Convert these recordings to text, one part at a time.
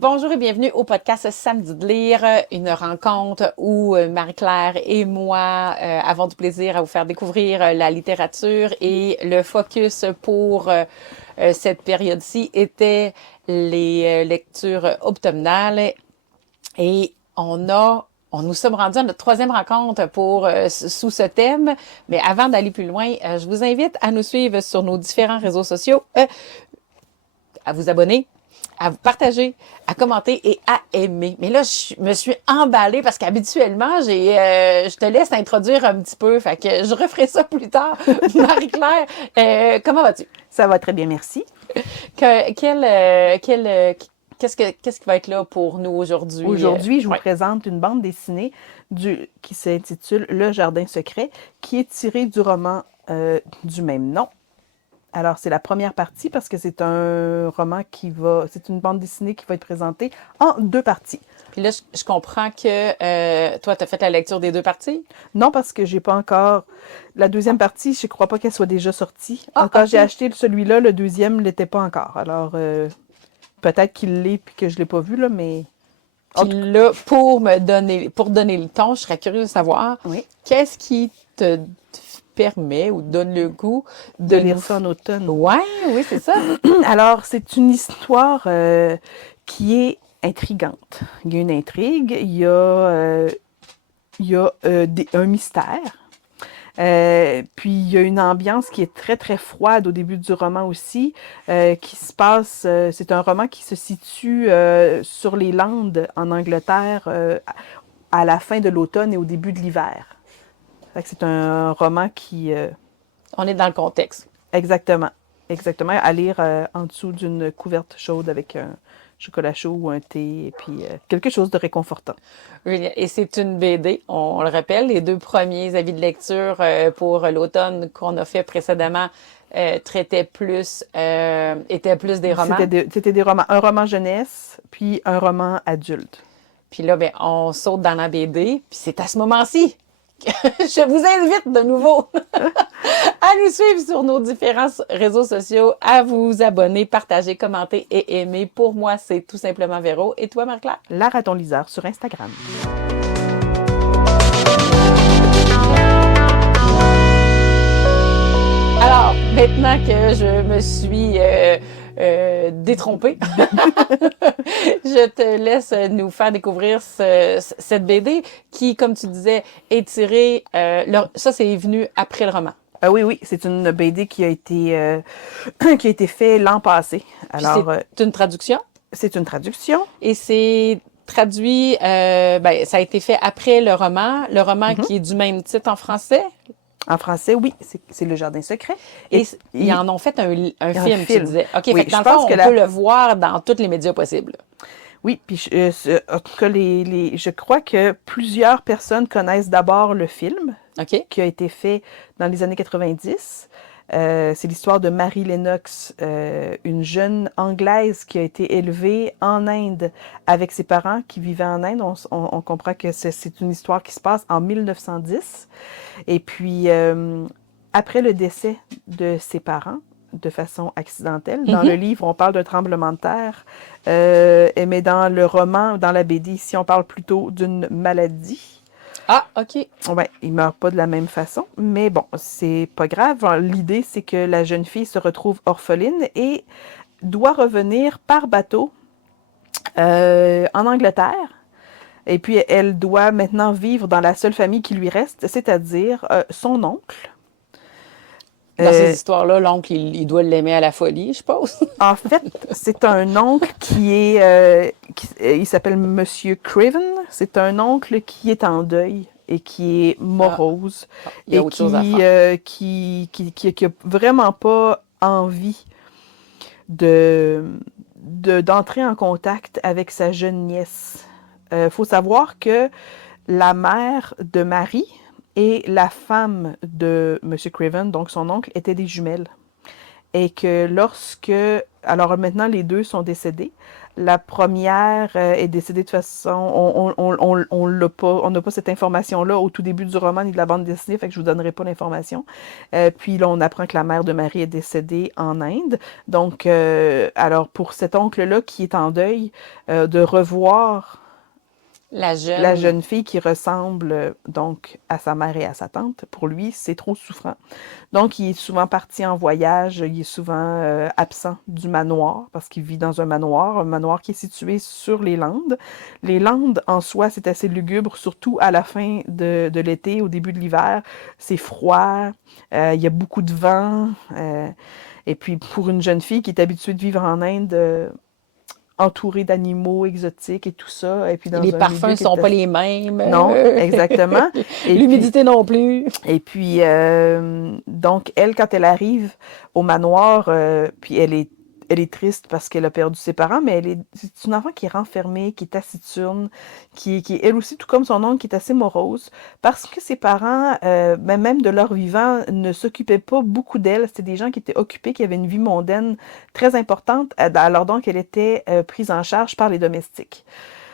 Bonjour et bienvenue au podcast Samedi de lire, une rencontre où Marie-Claire et moi avons du plaisir à vous faire découvrir la littérature et le focus pour cette période-ci était les lectures automnales et nous sommes rendus à notre troisième rencontre pour sous ce thème. Mais avant d'aller plus loin, je vous invite à nous suivre sur nos différents réseaux sociaux, à vous abonner, à vous partager, à commenter et à aimer. Mais là, je me suis emballée parce qu'habituellement, je te laisse introduire un petit peu. Fait que je referai ça plus tard. Marie-Claire, comment vas-tu? Ça va très bien, merci. Qu'est-ce qui va être là pour nous aujourd'hui? Aujourd'hui, je vous présente une bande dessinée qui s'intitule Le Jardin secret, qui est tirée du roman du même nom. Alors, c'est la première partie parce que c'est c'est une bande dessinée qui va être présentée en deux parties. Puis là, je comprends que toi, tu as fait la lecture des deux parties? Non, parce que j'ai pas encore... La deuxième partie, je crois pas qu'elle soit déjà sortie. Quand okay. j'ai acheté celui-là, le deuxième l'était pas encore. Alors, peut-être qu'il l'est puis que je l'ai pas vu, là, mais... Puis là, pour donner le ton, je serais curieuse de savoir, qu'est-ce qui te permet ou donne le goût de lire ça en automne. Oui, c'est ça. Alors, c'est une histoire qui est intrigante. Il y a une intrigue, il y a un mystère. Puis il y a une ambiance qui est très très froide au début du roman aussi, qui se passe. C'est un roman qui se situe sur les Landes en Angleterre à la fin de l'automne et au début de l'hiver. C'est un roman qui... On est dans le contexte. Exactement. Exactement. À lire en dessous d'une couverte chaude avec un chocolat chaud ou un thé, et puis quelque chose de réconfortant. Et c'est une BD, on le rappelle. Les deux premiers avis de lecture pour l'automne qu'on a fait précédemment étaient plus des romans. C'était des romans. Un roman jeunesse, puis un roman adulte. Puis là, ben, on saute dans la BD, puis c'est à ce moment-ci je vous invite de nouveau à nous suivre sur nos différents réseaux sociaux, à vous abonner, partager, commenter et aimer. Pour moi, c'est tout simplement Véro. Et toi, Marie-Claire? La Raton Liseur sur Instagram. Alors, maintenant que je me suis détrompée, je te laisse nous faire découvrir cette BD qui, comme tu disais, est tirée... ça, c'est venu après le roman. Oui, c'est une BD qui a été faite l'an passé. Alors, c'est une traduction? C'est une traduction. Et c'est traduit... ça a été fait après le roman qui est du même titre en français. En français, oui, c'est Le Jardin secret. Et ils en ont fait un film, tu disais. OK, oui, fait que dans le fond, on peut le voir dans tous les médias possibles. Oui, puis en tout cas, je crois que plusieurs personnes connaissent d'abord le film qui a été fait dans les années 90. C'est l'histoire de Mary Lennox, une jeune Anglaise qui a été élevée en Inde avec ses parents qui vivaient en Inde. On comprend que c'est une histoire qui se passe en 1910. Et puis, après le décès de ses parents, de façon accidentelle, dans le livre, on parle d'un tremblement de terre, mais dans le roman, dans la BD, ici, on parle plutôt d'une maladie. Ah, OK. Ouais, il meurt pas de la même façon, mais bon, c'est pas grave. L'idée, c'est que la jeune fille se retrouve orpheline et doit revenir par bateau en Angleterre. Et puis, elle doit maintenant vivre dans la seule famille qui lui reste, c'est-à-dire son oncle. Dans ces histoires-là, l'oncle, il doit l'aimer à la folie, je suppose. En fait, c'est un oncle il s'appelle Monsieur Craven. C'est un oncle qui est en deuil et qui est morose. Il y a autre chose à faire. Qui a vraiment pas envie d'entrer en contact avec sa jeune nièce. Faut savoir que la mère de Marie et la femme de M. Craven, donc son oncle, étaient des jumelles. Et que alors maintenant les deux sont décédés, La première est décédée de façon... on n'a pas cette information-là au tout début du roman ni de la bande dessinée, fait que je vous donnerai pas l'information. Puis là, on apprend que la mère de Marie est décédée en Inde. Donc, alors pour cet oncle-là qui est en deuil, de revoir La la jeune. jeune fille qui ressemble donc à sa mère et à sa tante, pour lui, c'est trop souffrant. Donc, il est souvent parti en voyage, il est souvent absent du manoir parce qu'il vit dans un manoir qui est situé sur les Landes. Les Landes, en soi, c'est assez lugubre, surtout à la fin de l'été, au début de l'hiver. C'est froid, il y a beaucoup de vent. Et puis, pour une jeune fille qui est habituée de vivre en Inde, entourée d'animaux exotiques et tout ça, et puis Les dans un milieu parfums qui sont est... pas les mêmes. Non, exactement. Et puis, L'humidité non plus. et puis, donc, elle, quand elle arrive au manoir, puis elle est triste parce qu'elle a perdu ses parents, mais c'est une enfant qui est renfermée, qui est taciturne, qui est elle aussi, tout comme son oncle, qui est assez morose, parce que ses parents, ben, même de leur vivant, ne s'occupaient pas beaucoup d'elle. C'était des gens qui étaient occupés, qui avaient une vie mondaine très importante, alors donc elle était prise en charge par les domestiques.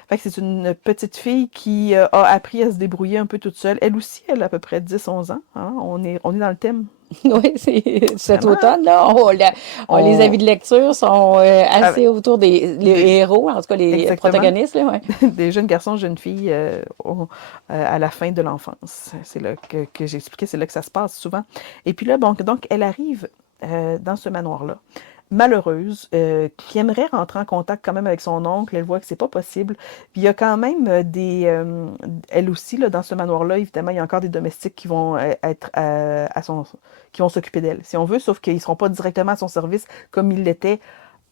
Fait que c'est une petite fille qui a appris à se débrouiller un peu toute seule. Elle aussi, elle a à peu près 10-11 ans. Hein? On est dans le thème. Oui, c'est cet Vraiment, hein? automne, là. Les avis On, de lecture sont ah, assez autour les des, héros, en tout cas les exactement, protagonistes, là, ouais. des jeunes garçons, jeunes filles à la fin de l'enfance. C'est là que j'ai expliqué, c'est là que ça se passe souvent. Et puis là, bon, donc elle arrive dans ce manoir-là, malheureuse, qui aimerait rentrer en contact quand même avec son oncle. Elle voit que c'est pas possible. Puis il y a quand même elle aussi, là, dans ce manoir-là, évidemment, il y a encore des domestiques qui vont être qui vont s'occuper d'elle, si on veut, sauf qu'ils seront pas directement à son service comme ils l'étaient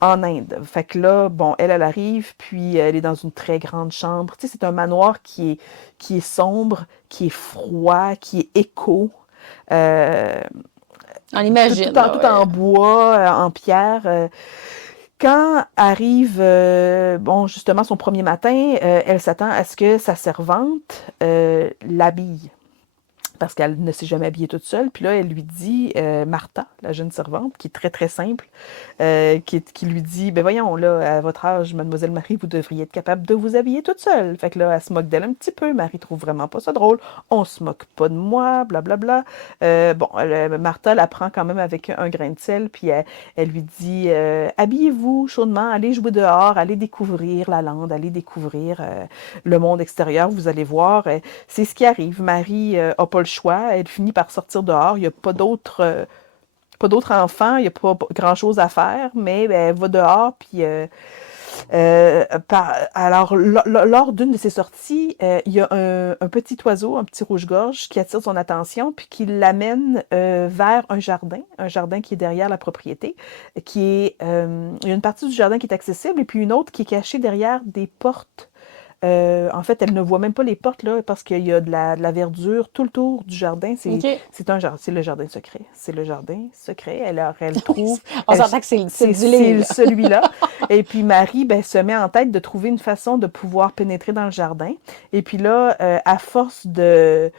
en Inde. Fait que là, bon, elle arrive, puis elle est dans une très grande chambre. Tu sais, c'est un manoir qui est sombre, qui est froid, qui est éco. Euh, On imagine, là, tout en ouais. bois, en pierre. Quand arrive, bon, justement, son premier matin, elle s'attend à ce que sa servante l'habille parce qu'elle ne s'est jamais habillée toute seule. Puis là, elle lui dit, Martha, la jeune servante, qui est très, très simple, qui lui dit, ben voyons, là, à votre âge, mademoiselle Marie, vous devriez être capable de vous habiller toute seule. Fait que là, elle se moque d'elle un petit peu. Marie trouve vraiment pas ça drôle. On se moque pas de moi, blablabla. Bon, Martha la prend quand même avec un grain de sel, puis elle lui dit, habillez-vous chaudement, allez jouer dehors, allez découvrir la lande, allez découvrir le monde extérieur, vous allez voir. C'est ce qui arrive. Marie a pas le choix. Elle finit par sortir dehors. Il n'y a pas d'autres enfants. Il n'y a pas grand-chose à faire, mais ben, elle va dehors. Puis, alors, lors d'une de ces sorties, il y a un petit oiseau, un petit rouge-gorge, qui attire son attention, puis qui l'amène vers un jardin qui est derrière la propriété, il y a une partie du jardin qui est accessible, et puis une autre qui est cachée derrière des portes. En fait, elle ne voit même pas les portes là parce qu'il y a de la verdure tout le tour du jardin. OK. C'est le jardin secret. C'est le jardin secret. Elle trouve, On s'entend que c'est du c'est livre. celui-là. Et puis Marie, ben, se met en tête de trouver une façon de pouvoir pénétrer dans le jardin. Et puis là, à force de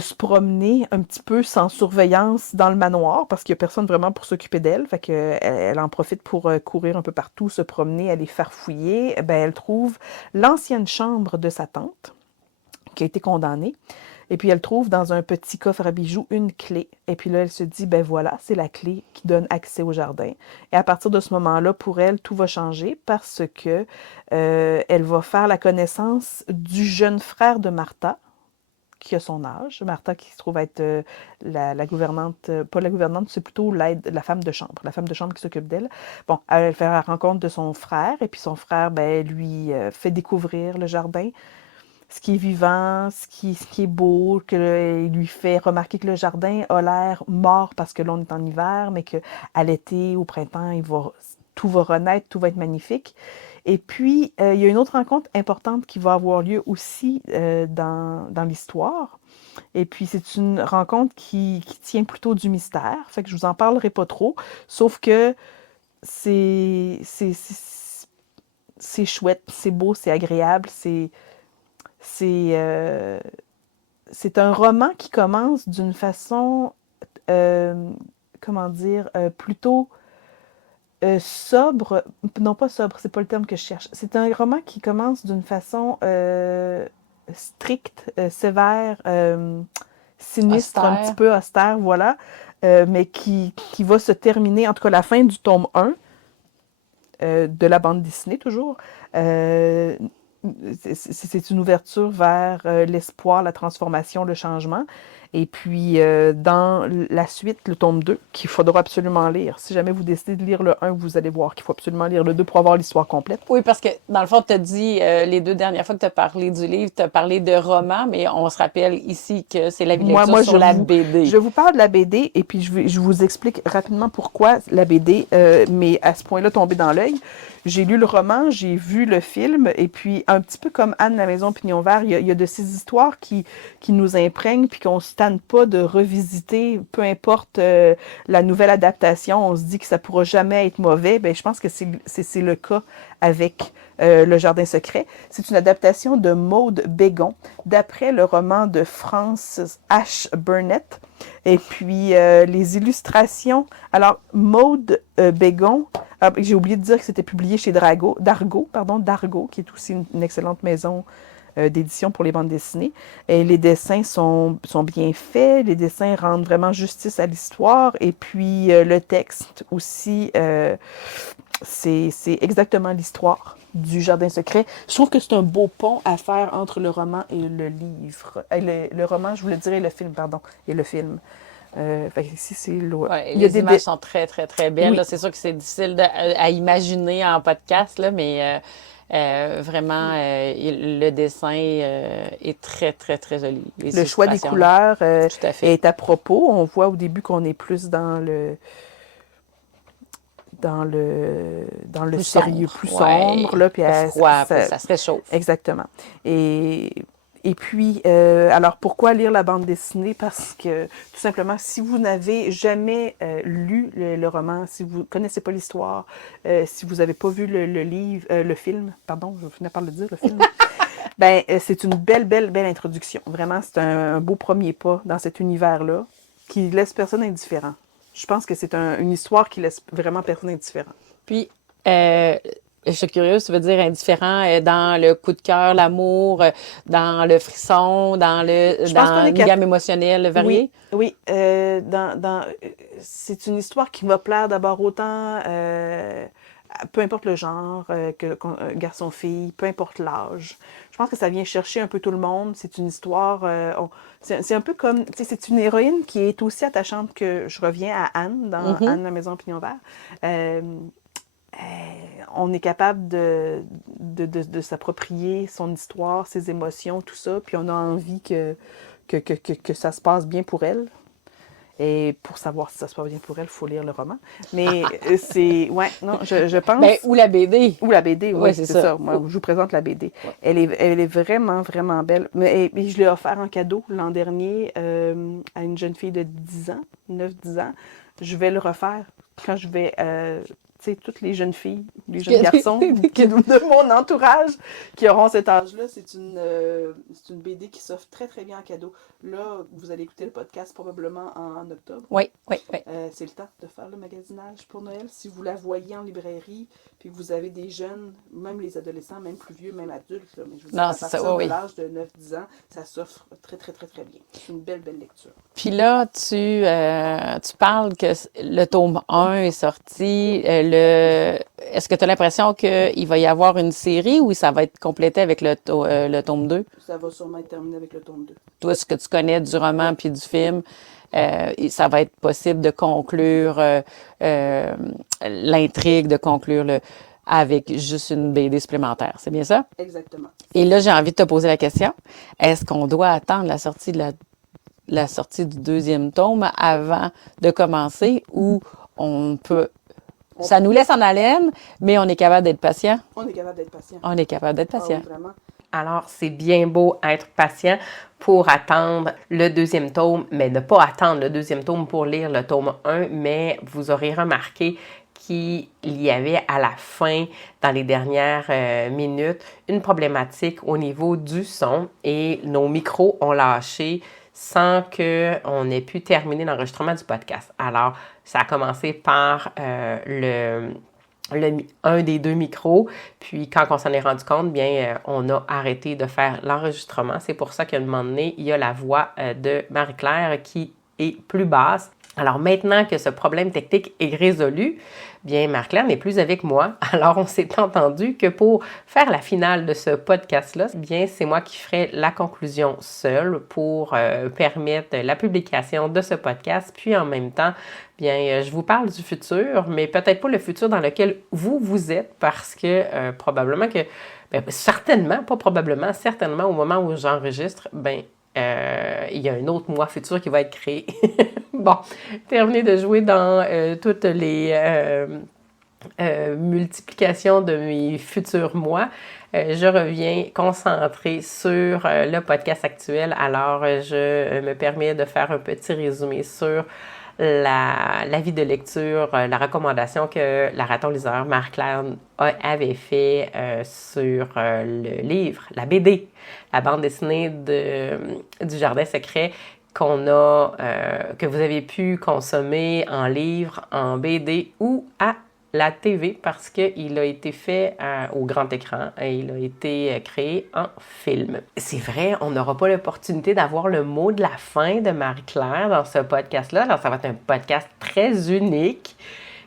se promener un petit peu sans surveillance dans le manoir parce qu'il n'y a personne vraiment pour s'occuper d'elle. Fait que elle en profite pour courir un peu partout, se promener, aller farfouiller. Ben, elle trouve l'ancienne chambre de sa tante qui a été condamnée. Et puis elle trouve dans un petit coffre à bijoux une clé. Et puis là, elle se dit, ben voilà, c'est la clé qui donne accès au jardin. Et à partir de ce moment-là, pour elle, tout va changer parce que elle va faire la connaissance du jeune frère de Martha, qui a son âge. Martha qui se trouve être la gouvernante, pas la gouvernante, c'est plutôt la femme de chambre qui s'occupe d'elle. Bon, elle fait la rencontre de son frère, et puis son frère, ben, lui fait découvrir le jardin, ce qui est vivant, ce qui est beau, il lui fait remarquer que le jardin a l'air mort parce que l'on est en hiver, mais qu'à l'été, au printemps, tout va renaître, tout va être magnifique. Et puis, il y a une autre rencontre importante qui va avoir lieu aussi dans l'histoire. Et puis, c'est une rencontre qui tient plutôt du mystère. Fait que je vous en parlerai pas trop. Sauf que c'est, c'est, c'est, c'est chouette, c'est beau, c'est agréable, c'est, euh, c'est un roman qui commence d'une façon, euh, comment dire, plutôt sobre, non pas sobre, c'est pas le terme que je cherche. C'est un roman qui commence d'une façon stricte, sévère, sinistre, Austère. un petit peu austère, voilà, mais qui va se terminer, en tout cas la fin du tome 1 de la bande dessinée toujours. C'est une ouverture vers l'espoir, la transformation, le changement. Et puis, dans la suite, le tome 2, qu'il faudra absolument lire. Si jamais vous décidez de lire le 1, vous allez voir qu'il faut absolument lire le 2 pour avoir l'histoire complète. Oui, parce que, dans le fond, tu as dit, les 2 dernières fois que tu as parlé du livre, tu as parlé de roman, mais on se rappelle ici que c'est la lecture sur la BD. Je vous parle de la BD, et puis je vous explique rapidement pourquoi la BD m'est à ce point-là tombée dans l'œil. J'ai lu le roman, j'ai vu le film, et puis un petit peu comme Anne la Maison Pignon Vert, il y a de ces histoires qui nous imprègnent, puis qu'on ne se tanne pas de revisiter, peu importe la nouvelle adaptation, on se dit que ça ne pourra jamais être mauvais. Ben, je pense que c'est le cas avec Le Jardin secret. C'est une adaptation de Maude Bégon, d'après le roman de Frances H. Burnett. Et puis, les illustrations... Alors, Maude Bégon, j'ai oublié de dire que c'était publié chez Dargaud, qui est aussi une excellente maison d'édition pour les bandes dessinées. Et les dessins sont bien faits, les dessins rendent vraiment justice à l'histoire, et puis le texte aussi, c'est exactement l'histoire du Jardin secret. Je trouve que c'est un beau pont à faire entre le roman et le livre. Le roman, je voulais dire, et le film, pardon, et le film. Ici, c'est les images sont très, très, très belles. Oui. C'est sûr que c'est difficile à imaginer en podcast, là, mais vraiment, le dessin est très, très, très joli. Le choix des couleurs est à propos. On voit au début qu'on est plus dans le plus sérieux, plus sombre. Là, puis froid, ça se réchauffe. Exactement. Et puis, alors pourquoi lire la bande dessinée? Parce que, tout simplement, si vous n'avez jamais lu le roman, si vous ne connaissez pas l'histoire, si vous n'avez pas vu le film, pardon, je venais par le dire, le film, ben, c'est une belle introduction. Vraiment, c'est un beau premier pas dans cet univers-là qui laisse personne indifférent. Je pense que c'est une histoire qui laisse vraiment personne indifférent. Puis, je suis curieuse, tu veux dire indifférent dans le coup de cœur, l'amour, dans le frisson, dans une gamme émotionnelle variée? Oui. C'est une histoire qui va plaire d'abord autant, peu importe le genre, garçon-fille, peu importe l'âge. Je pense que ça vient chercher un peu tout le monde. C'est une histoire... c'est un peu comme... C'est une héroïne qui est aussi attachante que... Je reviens à Anne, dans Anne la Maison Pignon Vert. On est capable de s'approprier son histoire, ses émotions, tout ça, puis on a envie que ça se passe bien pour elle. Et pour savoir si ça se passe bien pour elle, il faut lire le roman. Mais c'est... Ouais, non, je pense... Ben, ou la BD. Ou la BD, oui, c'est ça. Moi, je vous présente la BD. Ouais. Elle est vraiment, vraiment belle. Et je l'ai offert en cadeau l'an dernier à une jeune fille de 10 ans, 9-10 ans. Je vais le refaire quand je vais... tu sais, toutes les jeunes filles, les jeunes garçons de mon entourage qui auront cet âge-là, c'est une BD qui s'offre très, très bien en cadeau. Là, vous allez écouter le podcast probablement en octobre. Oui. C'est le temps de faire le magasinage pour Noël. Si vous la voyez en librairie, puis que vous avez des jeunes, même les adolescents, même plus vieux, même adultes, là, mais je veux dire, à partir de l'âge de 9-10 ans, ça s'offre très, très, très, très bien. C'est une belle lecture. Puis là, tu parles que le tome 1 est sorti. Est-ce que tu as l'impression qu'il va y avoir une série ou ça va être complété avec le tome 2? Ça va sûrement être terminé avec le tome 2. Toi, ce que tu connais du roman puis du film, ça va être possible de conclure l'intrigue, de conclure avec juste une BD supplémentaire. C'est bien ça? Exactement. Et là, j'ai envie de te poser la question. Est-ce qu'on doit attendre la sortie la sortie du deuxième tome avant de commencer ou on peut... Ça nous laisse en haleine, mais on est capable d'être patient? On est capable d'être patient. On est capable d'être patient. Ah oui, vraiment. Alors, c'est bien beau être patient pour attendre le deuxième tome, mais ne pas attendre le deuxième tome pour lire le tome 1, mais vous aurez remarqué qu'il y avait à la fin, dans les dernières minutes, une problématique au niveau du son et nos micros ont lâché. sans qu'on ait pu terminer l'enregistrement du podcast. Alors, ça a commencé par un des 2 micros, puis quand on s'en est rendu compte, bien, on a arrêté de faire l'enregistrement. C'est pour ça qu'à un moment donné, il y a la voix de Marie-Claire qui est plus basse. Alors maintenant que ce problème technique est résolu, bien, Marie-Claire n'est plus avec moi. Alors, on s'est entendu que pour faire la finale de ce podcast-là, bien, c'est moi qui ferai la conclusion seule pour permettre la publication de ce podcast. Puis, en même temps, bien, je vous parle du futur, mais peut-être pas le futur dans lequel vous êtes, parce que probablement que, bien, certainement, pas probablement, certainement, au moment où j'enregistre, bien, il y a un autre mois futur qui va être créé. Bon, terminé de jouer dans toutes les multiplications de mes futurs mois. Je reviens concentrée sur le podcast actuel. Alors, je me permets de faire un petit résumé sur l'avis de lecture, la recommandation que la raton liseur Marie-Claire avait fait sur le livre, la BD, la bande dessinée du Jardin secret que vous avez pu consommer en livre, en BD ou à la TV parce qu'il a été fait au grand écran et il a été créé en film. C'est vrai, on n'aura pas l'opportunité d'avoir le mot de la fin de Marie-Claire dans ce podcast-là. Alors, ça va être un podcast très unique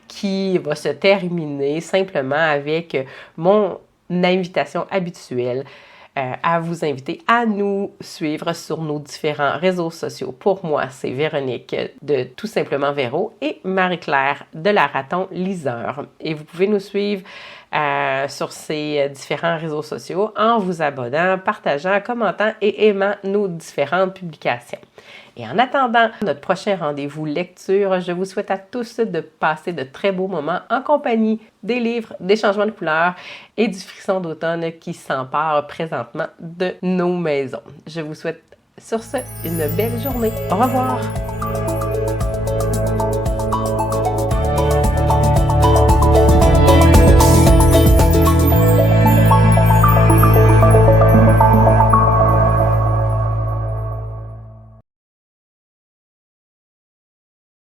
qui va se terminer simplement avec mon invitation habituelle à vous inviter à nous suivre sur nos différents réseaux sociaux. Pour moi, c'est Véronique de Tout simplement Véro et Marie-Claire de la Raton Liseur. Et vous pouvez nous suivre sur ces différents réseaux sociaux en vous abonnant, partageant, commentant et aimant nos différentes publications. Et en attendant notre prochain rendez-vous lecture, je vous souhaite à tous de passer de très beaux moments en compagnie des livres, des changements de couleurs et du frisson d'automne qui s'empare présentement de nos maisons. Je vous souhaite sur ce une belle journée. Au revoir!